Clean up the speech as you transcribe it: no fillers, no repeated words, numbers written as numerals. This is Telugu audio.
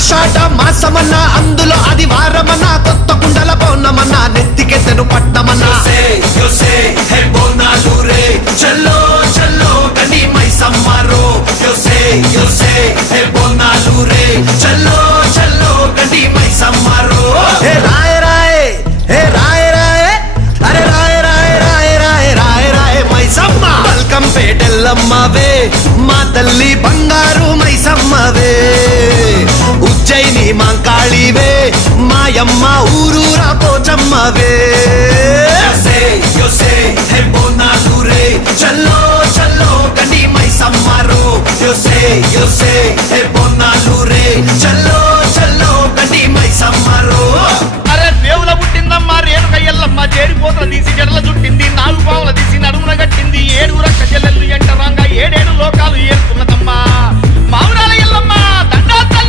ఆషాఢ మాసమన్న అందులో అది వారమన్న కొత్త కుండల పౌర్ణమన్న నెత్తికెత్తెను పట్టమన్న చల్లో చల్లో కని మైసమ్మరో బోనాలు రే చల్లో చల్లో కని మైసమ్మరో హే రాయ రాయ హే రాయ రాయ అరే రాయ రాయ రాయ రాయ రాయ రాయ మైసమ్మ బల్కం పేటెల్లమ్మవే మా తల్లి బంగారు మైసమ్మవే ఉజ్జయిని మాంకాళివే మాయమ్మ ఊరూరా పోచమ్మవే బోనాలు రే చల్లో చల్లో కని మైసమ్మరో yo sé, hey,